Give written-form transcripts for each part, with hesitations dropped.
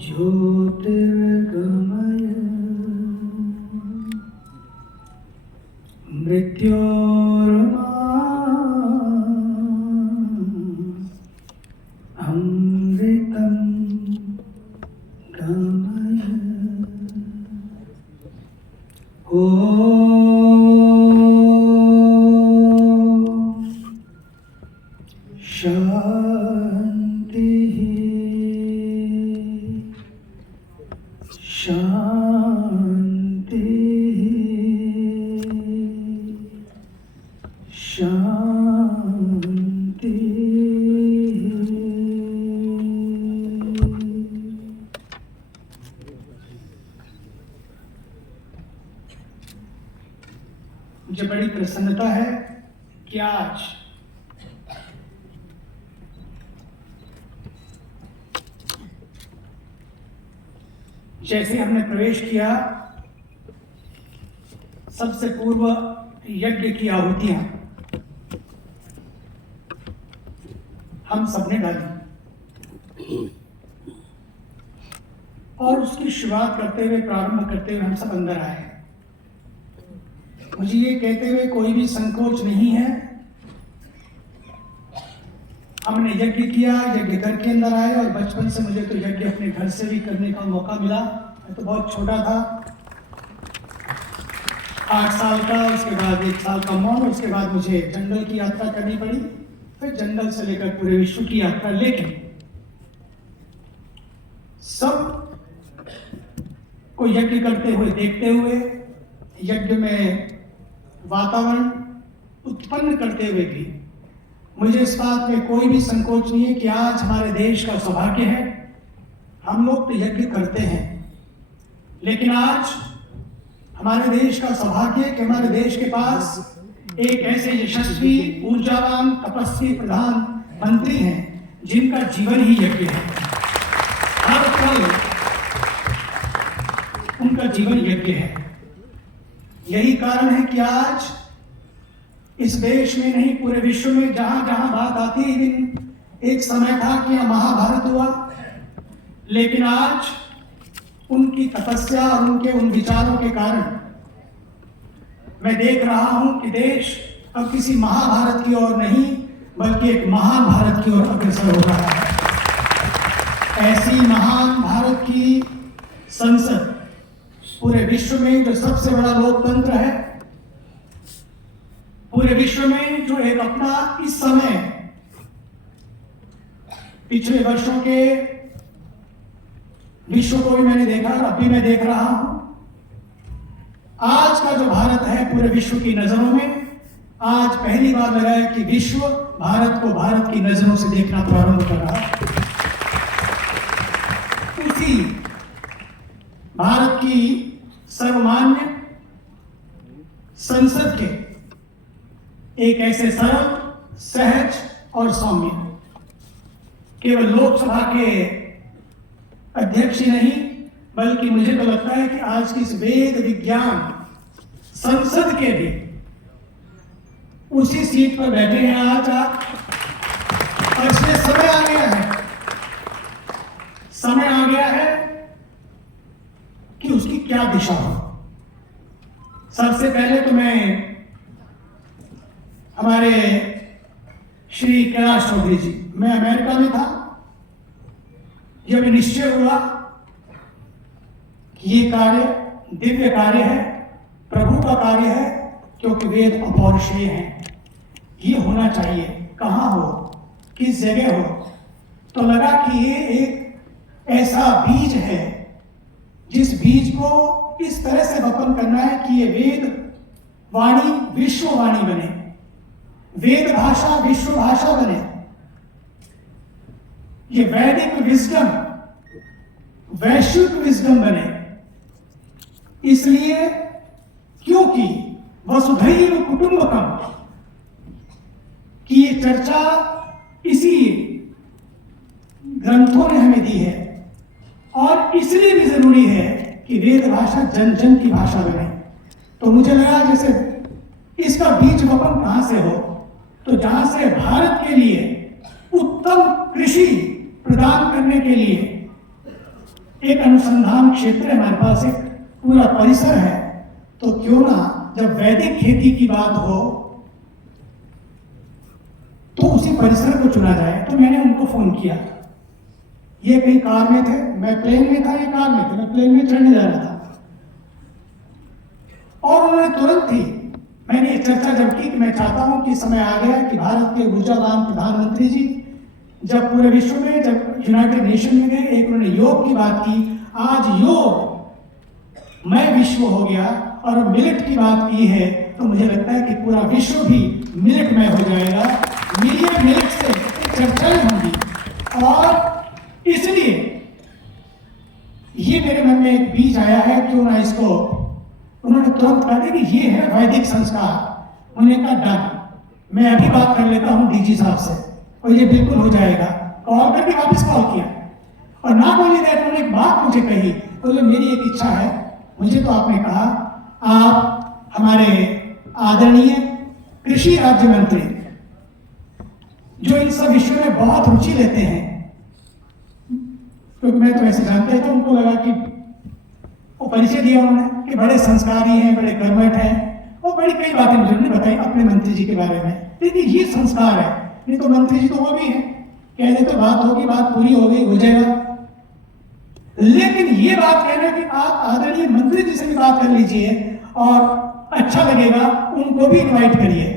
ज्योतिर्गमय मृत्योर्मा अमृतं गमय। शांति शांति शांति। मुझे बड़ी प्रसन्नता है कि आज जैसे हमने प्रवेश किया, सबसे पूर्व यज्ञ की आहुतियां हम सबने डाली और उसकी शुरुआत करते हुए, प्रारंभ करते हुए हम सब अंदर आए। मुझे ये कहते हुए कोई भी संकोच नहीं है। हमने यज्ञ किया, यज्ञ घर के अंदर आए और बचपन से मुझे तो यज्ञ अपने घर से भी करने का मौका मिला। मैं तो बहुत छोटा था, 8 साल का, उसके बाद 1 साल का मौन, उसके बाद मुझे जंगल की यात्रा करनी पड़ी, फिर जंगल से लेकर पूरे विश्व की यात्रा। लेकिन सब को यज्ञ करते हुए देखते हुए, यज्ञ में वातावरण उत्पन्न करते हुए भी मुझे इस बात में कोई भी संकोच नहीं है कि आज हमारे देश का सौभाग्य है। हम लोग तो यज्ञ करते हैं, लेकिन आज हमारे देश का सौभाग्य है कि हमारे देश के पास एक ऐसे यशस्वी, ऊर्जावान, तपस्वी प्रधानमंत्री हैं जिनका जीवन ही यज्ञ है। हर पल उनका जीवन यज्ञ है। यही कारण है कि आज इस देश में नहीं, पूरे विश्व में जहां जहां बात आती है, एक समय था कि यहाँ महाभारत हुआ, लेकिन आज उनकी तपस्या और उनके उन विचारों के कारण मैं देख रहा हूं कि देश अब किसी महाभारत की ओर नहीं, बल्कि एक महान भारत की ओर अग्रसर हो रहा है। ऐसी महान भारत की संसद पूरे विश्व में, जो सबसे बड़ा लोकतंत्र है पूरे विश्व में, जो एक अपना इस समय पिछले वर्षों के विश्व को भी मैंने देखा और अभी मैं देख रहा हूं, आज का जो भारत है पूरे विश्व की नजरों में, आज पहली बार लगा है कि विश्व भारत को भारत की नजरों से देखना प्रारंभ कर रहा है। उसी भारत की सर्वमान्य संसद के एक ऐसे सरल, सहज और सौम्य, केवल लोकसभा के अध्यक्ष ही नहीं, बल्कि मुझे तो लगता है कि आज की इस वेद विज्ञान संसद के भी उसी सीट पर बैठे हैं आज आप। और इसलिए समय आ गया है कि उसकी क्या दिशा हो। सबसे पहले तो मैं हमारे श्री कैलाश चौधरी जी, मैं अमेरिका में था, जब निश्चय हुआ कि ये कार्य दिव्य कार्य है, प्रभु का कार्य है, क्योंकि वेद अपौरुषेय हैं, ये होना चाहिए, कहाँ हो, किस जगह हो, तो लगा कि ये एक ऐसा बीज है जिस बीज को इस तरह से वपन करना है कि ये वेद वाणी विश्ववाणी बने, वेद भाषा विश्व भाषा बने, ये वैदिक विजडम वैश्विक विजडम बने। इसलिए क्योंकि वसुधैव कुटुंबकम की ये चर्चा इसी ग्रंथों ने हमें दी है, और इसलिए भी जरूरी है कि वेद भाषा जन जन की भाषा बने। तो मुझे लगा जैसे इसका बीज वपन कहां से हो, तो जहां से भारत के लिए उत्तम कृषि प्रदान करने के लिए एक अनुसंधान क्षेत्र है, हमारे पास एक पूरा परिसर है, तो क्यों ना जब वैदिक खेती की बात हो तो उसी परिसर को चुना जाए। तो मैंने उनको फोन किया, ये कहीं कार में थे, मैं प्लेन में था, ये कार में थे, मैं प्लेन में चढ़ने जा रहा था, और उन्होंने तुरंत ही मैंने ये चर्चा जब की कि मैं चाहता हूं कि समय आ गया कि भारत के ऊर्जावान प्रधानमंत्री जी जब पूरे विश्व में, जब यूनाइटेड नेशन में गए, एक उन्होंने योग की बात की, आज योग मैं विश्व हो गया, और मिलेट की बात की है, तो मुझे लगता है कि पूरा विश्व भी मिलेट में हो जाएगा। मिलेट से चर्चाएं होंगी, और इसलिए ये मेरे मन में एक बीज आया है, क्यों ना इसको, उन्होंने तुरंत कहा कि ये है वैदिक संस्कार। उन्होंने कहा डन, मैं अभी बात कर लेता हूं डीजी साहब से, और ये बिल्कुल हो जाएगा। कॉल करके वापस कॉल किया, और ना बोली दैट उन्होंने एक बात मुझे कही, बोले मेरी एक इच्छा है, मुझे तो आपने कहा आप हमारे आदरणीय कृषि राज्य मंत्री जो इन सब विषयों में बहुत रुचि लेते हैं, क्योंकि मैं तो ऐसे जानते तो उनको लगा कि वो परिचय दिया उन्होंने कि बड़े संस्कारी हैं, बड़े कर्मठ हैं, और बड़ी कई बातें मुझे उन्होंने बताई अपने मंत्री जी के बारे में। लेकिन ये संस्कार है, नहीं तो मंत्री जी तो वो भी है, कह दे तो बात होगी, बात पूरी हो गई, हो जाएगा। लेकिन ये बात कहना कि आप आदरणीय मंत्री जी से भी बात कर लीजिए और अच्छा लगेगा, उनको भी इनवाइट करिए।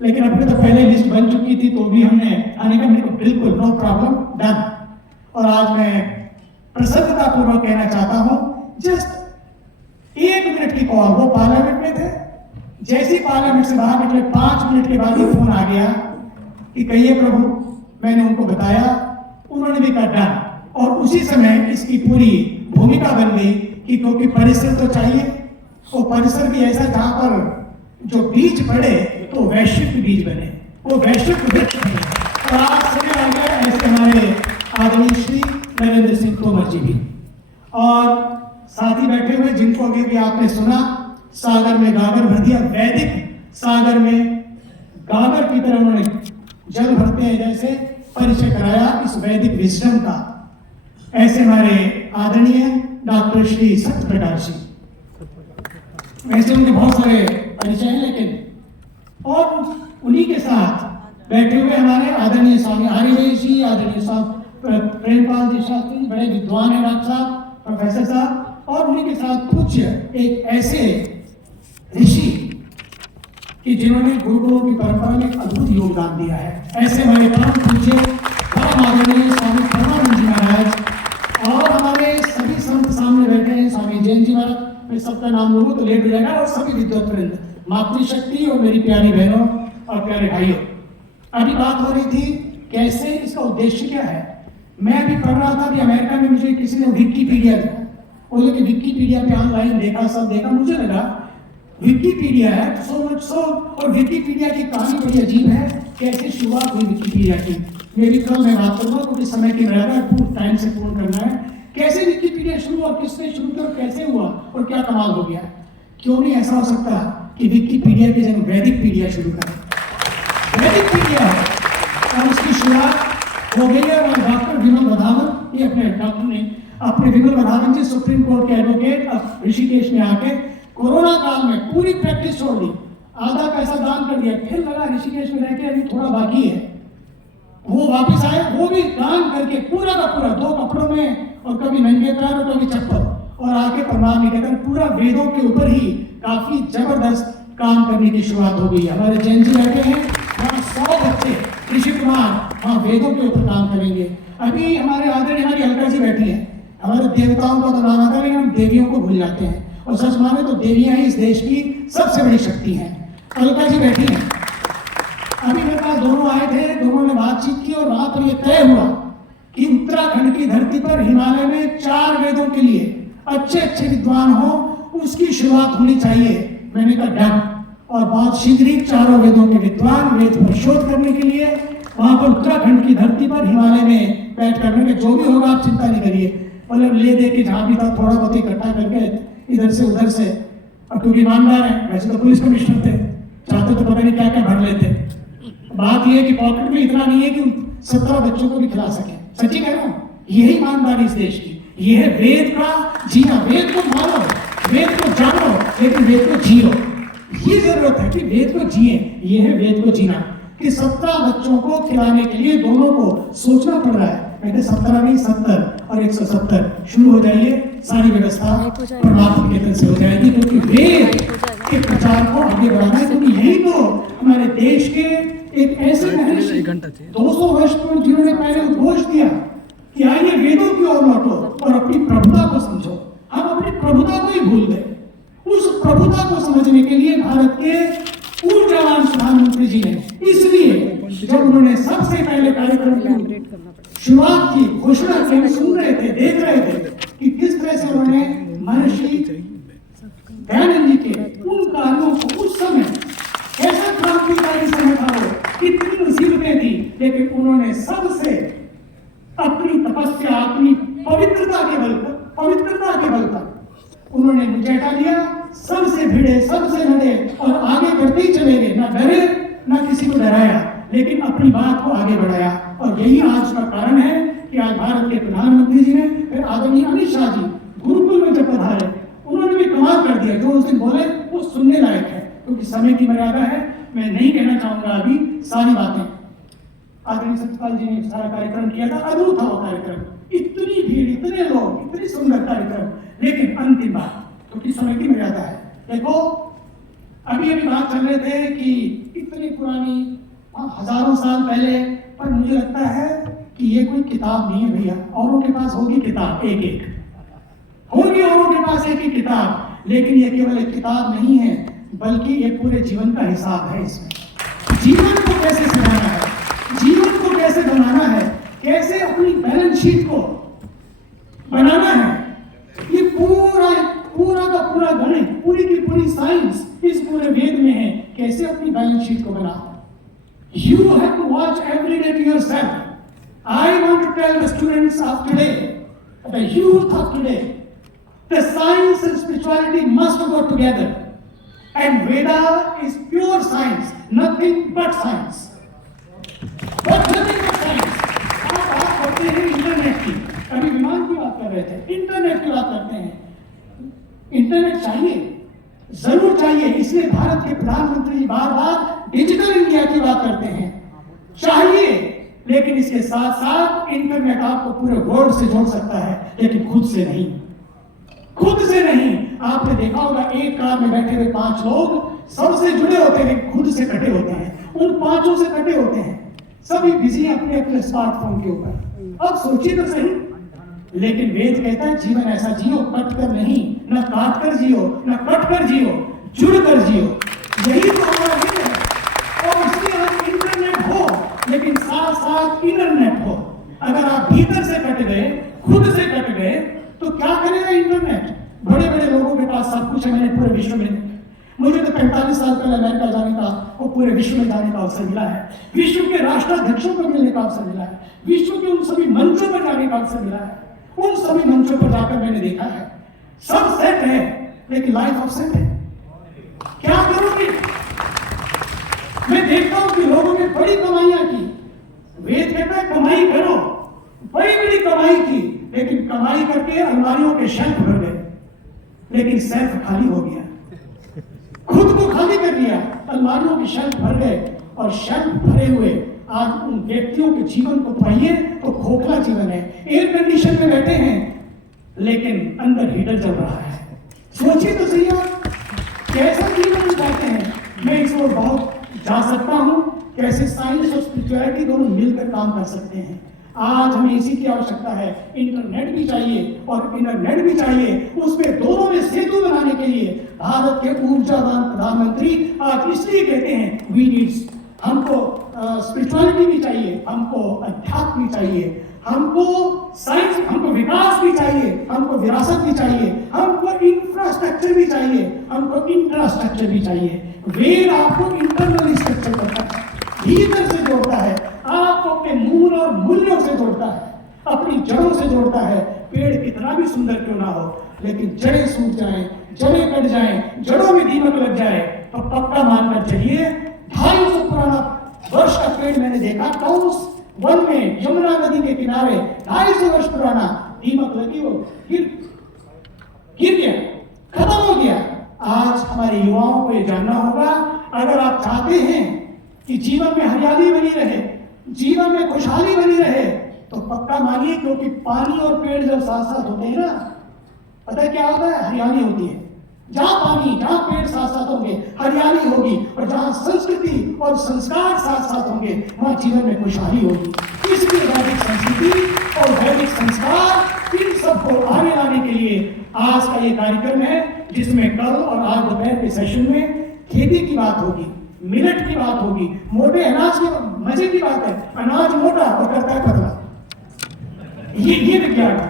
लेकिन अपने तो पहले लिस्ट बन चुकी थी, तो भी हमने आने का, मेरे को बिल्कुल नो प्रॉब्लम, डन। और आज मैं प्रसन्नता पूर्वक कहना चाहता हूं, जस्ट 1 मिनट की कॉल, वो पार्लियामेंट में थे, जैसे ही पार्लियामेंट से बाहर निकले 5 मिनट के बाद ये फोन आ गया कि कहिए प्रभु। मैंने उनको बताया, उन्होंने भी कहा डन, और उसी समय इसकी पूरी भूमिका बन गई कि क्योंकि परिसर तो चाहिए, वो परिसर भी ऐसा जहां पर जो बीज पड़े तो वैश्विक बीज बने, वो वैश्विक वृक्ष बने। और आज समय आ गया ऐसे हमारे आदरणीय श्री नरेंद्र सिंह तोमर जी भी, और साथ ही बैठे हुए जिनको अभी भी आपने सुना, सागर में गागर भर दिया, वैदिक सागर में गागर की तरह उन्होंने जल भरते हैं, जैसे परिचय कराया इस वैदिक विजडम का। ऐसे हमारे आदरणीय डॉक्टर श्री सत्य प्रकाश जी, वैसे उनके बहुत सारे परिचय हैं, लेकिन और उन्हीं के साथ बैठे हुए हमारे आदरणीय स्वामी आर्यवेश जी, आदरणीय स्वामी प्रेमपाल जी शास्त्री, बड़े विद्वान है डॉक्टर साहब, प्रोफेसर साहब, और उन्हीं के साथ पूज्य एक ऐसे ऋषि कि जिन्होंने गुरुकुलों की परंपरा में एक अद्भुत योगदान दिया है। ऐसे हमारे परम पूज्य परम आदरणीय स्वामी परमानंद जी महाराज, और हमारे सभी संत सामने बैठे हैं, स्वामी जैन जी महाराज, मैं सबका नाम लूंगा तो लेट हो जाएगा, और सभी विद्वत्वृंद, मातृशक्ति और मेरी प्यारी बहनों और प्यारे भाइयों। अभी बात हो रही थी कैसे, इसका उद्देश्य क्या है। मैं भी पढ़ रहा था कि अमेरिका में मुझे किसी ने विकिपीडिया दिया, बोले कि विकिपीडिया पे ऑनलाइन देखा, सब देखा, मुझे लगा विकिपीडिया है सो मच सो, और विकिपीडिया की कहानी बड़ी अजीब है, कैसे शुरुआत हुई विकिपीडिया की। मेरी कल मैं बात करूंगा क्योंकि समय की मर्यादा पूर्ण टाइम से पूर्ण करना है। कैसे विकिपीडिया शुरू हुआ, किसने शुरू किया, कैसे हुआ, और क्या कमाल हो गया। क्यों नहीं ऐसा हो सकता कि विकिपीडिया की जगह वैदिक पीडिया शुरू करें। वैदिक पीडिया है, और उसकी शुरुआत हो गई है। और डॉक्टर विमल वधावन, ये अपने डॉक्टर ने अपने विमल वधावन जी सुप्रीम कोर्ट के एडवोकेट ऋषिकेश में आके कोरोना काल में पूरी प्रैक्टिस छोड़ दी, आधा पैसा दान कर दिया, फिर लगा ऋषिकेश में रहकर अभी थोड़ा बाकी है, वो वापस आए, वो भी दान करके पूरा का पूरा 2 कपड़ों में, और कभी नंगे पैर और कभी चप्पल, और आके परमार निकेतन पूरा वेदों के ऊपर ही काफी जबरदस्त काम करने की शुरुआत हो गई है। हमारे जैन जी बैठे हैं, वहाँ 100 बच्चे ऋषि कुमार वहाँ वेदों के ऊपर काम करेंगे। अभी हमारे आदरणीय हमारी अलका जी बैठी है, हमारे देवताओं का तो नाम आता है, लेकिन हम देवियों को भूल जाते हैं, और सच माने तो देवियां ही इस देश की सबसे बड़ी शक्ति हैं। अलका जी बैठी हैं, अभी मेरे पास दोनों आए थे, दोनों ने बातचीत की, और वहां पर यह तय हुआ कि उत्तराखंड की धरती पर हिमालय में 4 वेदों के लिए अच्छे अच्छे विद्वान हो, उसकी शुरुआत होनी चाहिए। मैंने कहा डन, और बहुत शीघ्र ही 4 वेदों के विद्वान वेद पर शोध करने के लिए वहां पर उत्तराखंड की धरती पर हिमालय में बैठ करने के जो भी होगा आप चिंता नहीं करिए, मतलब ले दे के जहां भी था थोड़ा बहुत इकट्ठा करके इधर से उधर से, अब क्योंकि ईमानदार है, वैसे तो पुलिस कमिश्नर थे, चाहते तो पता नहीं क्या क्या भर लेते। बात यह है कि पॉकेट में इतना नहीं है कि 17 बच्चों को भी खिला सके। सच्ची कह रहा हूं, यही ईमानदारी इस देश की, ये है वेद का जीना। वेद को मानो, वेद को जानो, लेकिन वेद को जियो। ये जरूरत है कि वेद को जिए। ये है वेद को जीना कि 17 बच्चों को खिलाने के लिए दोनों को सोचना पड़ रहा है। कहते 17 नहीं 70 और 170 शुरू हो जाइए, सारी व्यवस्था परमात्मा के तरफ से हो जाएगी, क्योंकि वेद के प्रचार को आगे बढ़ाना है। क्योंकि यही तो हमारे देश के एक ऐसे महर्षि 200 वर्ष पूर्व जिन्होंने पहले उद्घोष दिया कि आइए वेदों की ओर लौटो और अपनी प्रभुता को समझो। हम अपनी प्रभुता को ही भूल गए। उस प्रभुता को समझने के लिए भारत के ऊर्जावान प्रधानमंत्री जी ने, इसलिए जब उन्होंने सबसे पहले कार्यक्रम की शुरुआत की, घोषणा की, हम सुन रहे थे, देख रहे थे कि किस तरह से उन्होंने महर्षि दयानंद जी के उन कार्यों को उस समय कैसा क्रांतिकारी समय था, वो कितनी मुसीबतें थी, लेकिन उन्होंने सबसे अपनी तपस्या, अपनी पवित्रता के बल पर उन्होंने मुझे हटा लिया। सबसे भिड़े, सबसे लड़े और आगे बढ़ते ही चले गए, ना डरे ना किसी को डराया, लेकिन अपनी बात को आगे बढ़ाया। और यही आज का कारण है कि आज भारत के प्रधानमंत्री जी ने, फिर आदरणीय अमित शाह जी गुरुकुल में जब पधारे, उन्होंने भी कमाल कर दिया। जो उस दिन बोले वो सुनने लायक है, क्योंकि समय की मर्यादा है, मैं नहीं कहना चाहूंगा अभी सारी बातें। आदरणीय सत्यपाल जी ने सारा कार्यक्रम किया था, अद्भुत था वो कार्यक्रम, इतनी भीड़, इतने लोग, इतनी सुंदर कार्यक्रम। लेकिन अंतिम बात, क्योंकि समय की मर्यादा है, देखो अभी बात चल रहे थे कि इतनी पुरानी, हजारों साल पहले, पर मुझे लगता है कि ये कोई किताब नहीं है भैया। औरों के पास होगी किताब, एक एक होगी औरों के पास एक ही किताब, लेकिन ये केवल एक किताब नहीं है, बल्कि ये पूरे जीवन का हिसाब है। इसमें जीवन को कैसे सजाना है, जीवन को कैसे बनाना है, कैसे अपनी बैलेंस शीट को बनाना है, ये पूरा का पूरा गणित, पूरी की पूरी साइंस इस पूरे वेद में है। कैसे अपनी बैलेंस शीट को बनाओ। You have to watch every day to yourself. I want to tell the students of today, the youth of today, the science and spirituality must go together. And Veda is pure science, nothing but science. But nothing but science. आप बात करते हैं internet की, अभी विमान की बात कर रहे थे, इंटरनेट की बात करते हैं। इंटरनेट चाहिए, जरूर चाहिए, इसलिए भारत के प्रधानमंत्री बार बार डिजिटल इंडिया की बात करते हैं। चाहिए, लेकिन इसके साथ साथ इंटरनेट आपको पूरे वर्ल्ड से जोड़ सकता है, लेकिन खुद से नहीं, खुद से नहीं। आपने देखा होगा एक कार में बैठे हुए 5 लोग सबसे जुड़े होते हैं, खुद से कटे होते हैं, उन 5 से कटे होते हैं, सभी बिजी अपने अपने स्मार्टफोन के ऊपर। अब सोचिए तो सही, लेकिन वेद कहता है जीवन ऐसा जियो, कट कर नहीं, न काट कर जियो, न कट कर जियो, जुड़ कर जियो। यही तो हमारा वेद है। और इसलिए आज इंटरनेट हो, लेकिन साथ साथ इंटरनेट हो। अगर आप भीतर से कट गए, खुद से कट गए, तो क्या करेगा इंटरनेट। बड़े बड़े लोगों के पास सब कुछ है, मैंने पूरे विश्व में, मुझे तो 45 साल पहले अमेरिका जाने का और पूरे विश्व में जाने का अवसर मिला है, विश्व के राष्ट्राध्यक्षों को मिलने का अवसर मिला है, विश्व के उन सभी मंचों पर जाने का अवसर मिला है। उन सभी मंचों पर जाकर मैंने देखा है, सब सेट है, लेकिन लाइफ अपसेट है। क्या करोगे। मैं देखता हूं कि लोगों ने बड़ी कमाइयां की, वेद कहता है कमाई करो, बड़ी बड़ी कमाई की, लेकिन कमाई करके अलमारियों के शेल्फ भर गए, लेकिन सेल्फ खाली हो गया, खुद को खाली कर दिया, अलमारियों के शेल्फ भर गए। और शेल्फ भरे हुए आज उन व्यक्तियों के जीवन को पाइए तो खोखला जीवन है। एयर कंडीशन में बैठे हैं, लेकिन अंदर हीटर चल रहा है। सोचिए तो सही आप कैसा जीवन चाहते हैं। मैं इस ओर बहुत जा सकता हूं, कैसे साइंस और स्पिरिचुअलिटी दोनों मिलकर काम कर सकते हैं। आज हमें इसी की आवश्यकता है। इंटरनेट भी चाहिए और इंटरनेट भी चाहिए, उसमें दोनों में सेतु बनाने के लिए भारत के ऊर्जावान प्रधानमंत्री आज इसलिए कहते हैं वी नीड्स, हमको स्पिरिचुअलिटी भी चाहिए, हमको अध्यात्म भी चाहिए, हमको साइंस, हमको विकास भी चाहिए, हमको विरासत भी चाहिए, हमको इंफ्रास्ट्रक्चर भी चाहिए, हमको इंफ्रास्ट्रक्चर भी चाहिए। वेद आपको इंटरनल स्ट्रक्चर करता है, भीतर से जोड़ता है, आपको अपने मूल और मूल्यों से जोड़ता है, अपनी जड़ों से जोड़ता है। पेड़ कितना भी सुंदर क्यों ना हो, लेकिन जड़ें सूख जाएं, जड़ें कट जाएं, जड़ों में दीमक लग जाए तो पक्का मानकर चलिए 250 पुराना वर्ष का पेड़ मैंने देखा, कंस वन में यमुना नदी के किनारे 250 वर्ष पुराना दीमक लगी, वो गिर गया, खत्म हो गया। आज हमारे युवाओं को ये जानना होगा, अगर आप चाहते हैं कि जीवन में हरियाली बनी रहे, जीवन में खुशहाली बनी रहे, तो पक्का मानिए, क्योंकि पानी और पेड़ जब साथ साथ होते हैं ना, पता है क्या होता है? हरियाली होती है। जहां पानी, जहां पेड़ साथ साथ होंगे, हरियाली होगी, और जहां संस्कृति और संस्कार साथ साथ होंगे, वहां जीवन में खुशहाली होगी। इसलिए वैदिक संस्कृति और वैदिक संस्कार, इन सबको आगे लाने के लिए आज का ये कार्यक्रम है, जिसमें कल और आज दोपहर के सेशन में खेती की बात होगी, मिलेट की बात होगी, मोटे अनाज की। मजे की बात है, अनाज मोटा और करता है पतला। ये विज्ञान है।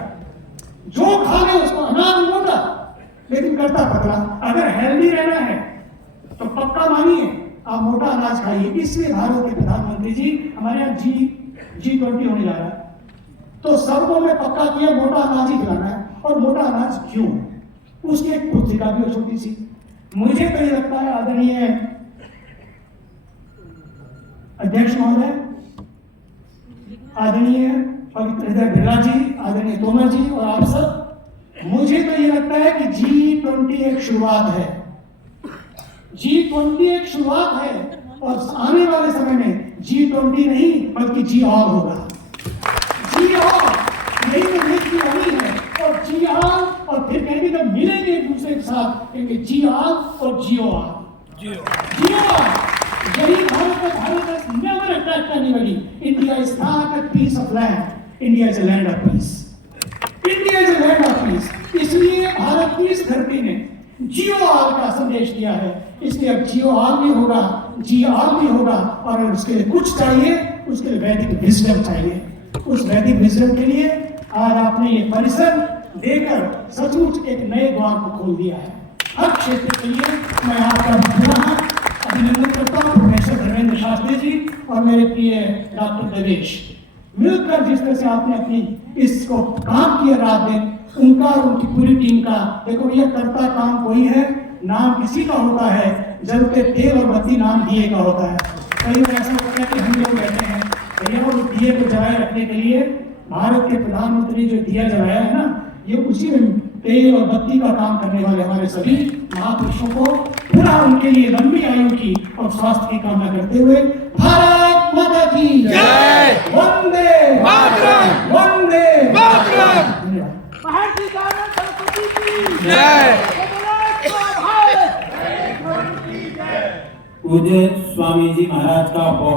जो खा ले उसको अनाज मोटा लेकिन करता पतला। अगर हेल्दी रहना है तो पक्का मानिए आप मोटा अनाज खाइए। इसलिए भारत के प्रधानमंत्री जी हमारे यहाँ G20 होने जा रहा है, तो सबको मैं पक्का किया मोटा अनाज ही खिलाना है। और मोटा अनाज क्यों है, उसकी एक पुस्तिका भी छोटी सी। मुझे तो ये लगता है, आदरणीय अध्यक्ष महोदय, आदरणीय पवित्र हृदय बिरला जी, आदरणीय तोमर जी और आप सब, मुझे तो ये लगता है कि G20 एक शुरुआत है। G20 एक शुरुआत है, और आने वाले समय में G20 नहीं बल्कि G all होगा। G all, यही तो देश की वाणी है। और G all, और फिर कहेंगे जब मिलेंगे एक दूसरे के साथ, कहेंगे G all और Geo all। यही भारत का never attacked anybody. India is not a piece of land. India is a land of peace. India is a land of peace. इसलिए भारत की इस धरती ने जियो ऑल का संदेश दिया है। इसलिए अब जियो ऑल भी होगा, जी ऑल भी होगा, और उसके लिए कुछ चाहिए, उसके लिए वैदिक विजडम चाहिए। उस वैदिक विजडम के लिए आज आपने ये परिसर देकर सचमुच एक नए द्वार को खोल दिया है। हर क्षेत्र के लिए मैं आपका पुनः अभिनंदन करता हूँ, प्रोफेसर धर्मेंद्र शास्त्री जी और मेरे प्रिय डॉक्टर देवेश। मिलकर जिस तरह से आपने अपनी इसको काम किया रात दिन, उनका और उनकी पूरी टीम का, देखो ये करता काम कोई है, नाम किसी का होता है, जलते तेल और बत्ती नाम दिए का होता है। कई बार ऐसा होता है कि हम लोग कहते हैं भैया वो दिए को जलाए रखने के लिए भारत के प्रधानमंत्री जो दिया जलाया है ना, ये उसी में तेल और बत्ती का काम करने वाले हमारे सभी महापुरुषों को पुनः उनके लिए लंबी आयु की और स्वास्थ्य की कामना करते हुए भारत माता की जय, वंदे मातरम, वंदे मातरम। महर्षि दयानंद सरस्वती की जय। पूज्य स्वामी जी महाराज का बहुत